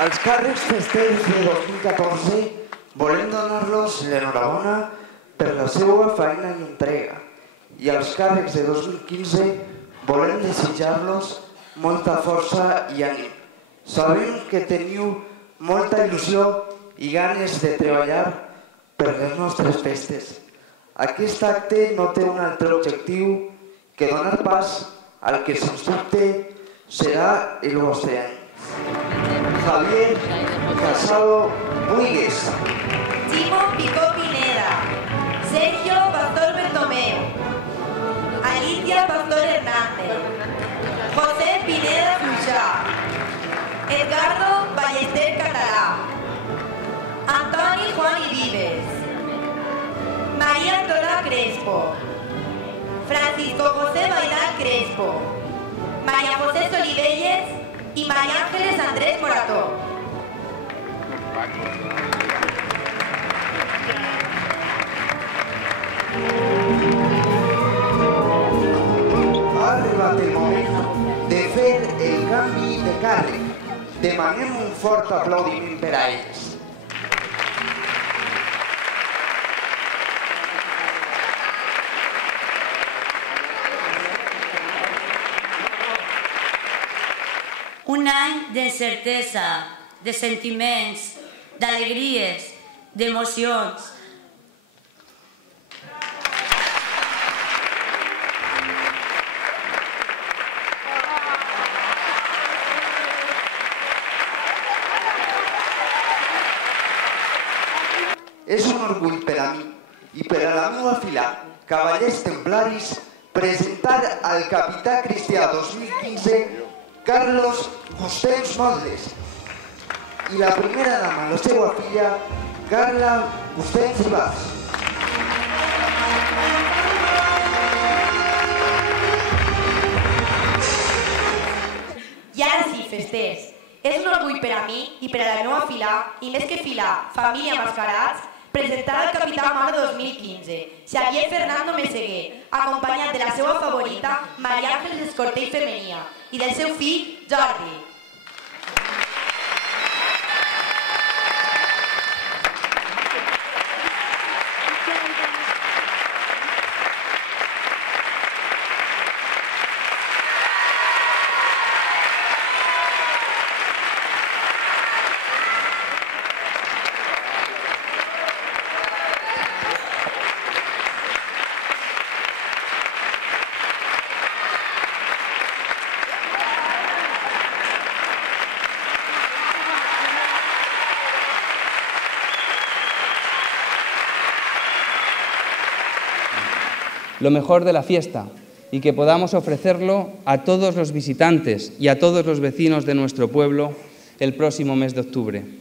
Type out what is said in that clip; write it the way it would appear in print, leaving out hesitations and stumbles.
Els càrrecs festers de 2014 volem donar-los l'enhorabona per la seva feina i entrega. I als càrrecs de 2015 volem desitjar-los molta força i ànim. Sabem que teniu molta il·lusió i ganes de treballar per les nostres festes. Aquest acte no té un altre objectiu que donar pas al que sens dubte serà el vostre any. Javier Casado Buigues. Chimo Picó Pineda. Sergio Pastor Bertomeu. Alicia Pastor Hernández. José Pineda Fluixà. Edgardo Ballester Català. Antoni Juan Vives. María Antonia Crespo. Francisco José Bailal Crespo. María José Solivelles y María Ángeles Andrés Morató. Ha arribat el moment de fer el canvi de càrrec. Demanem un fort aplaudiment per a ells. Un any d'incertesa, de sentiments, d'alegries, d'emocions. És un orgull per a mi i per a la meva fila, cavallers templaris, presentar al capità cristià 2015 Carlos Hostens Moldes i la primera dama, la seva filla, Carla Hostens Ibas. I ara sí, festers. És un orgull per a mi i per a la meva fila, i més que fila, família Mascarats, presentar el capità Mar 2015, Xavier Fernando Meseguer, acompanyat de la seva favorita, Maria Àngels Escortell Femenia, i del seu fill, Jordi. lo mejor de la fiesta y que podamos ofrecerlo a todos los visitantes y a todos los vecinos de nuestro pueblo el próximo mes de octubre.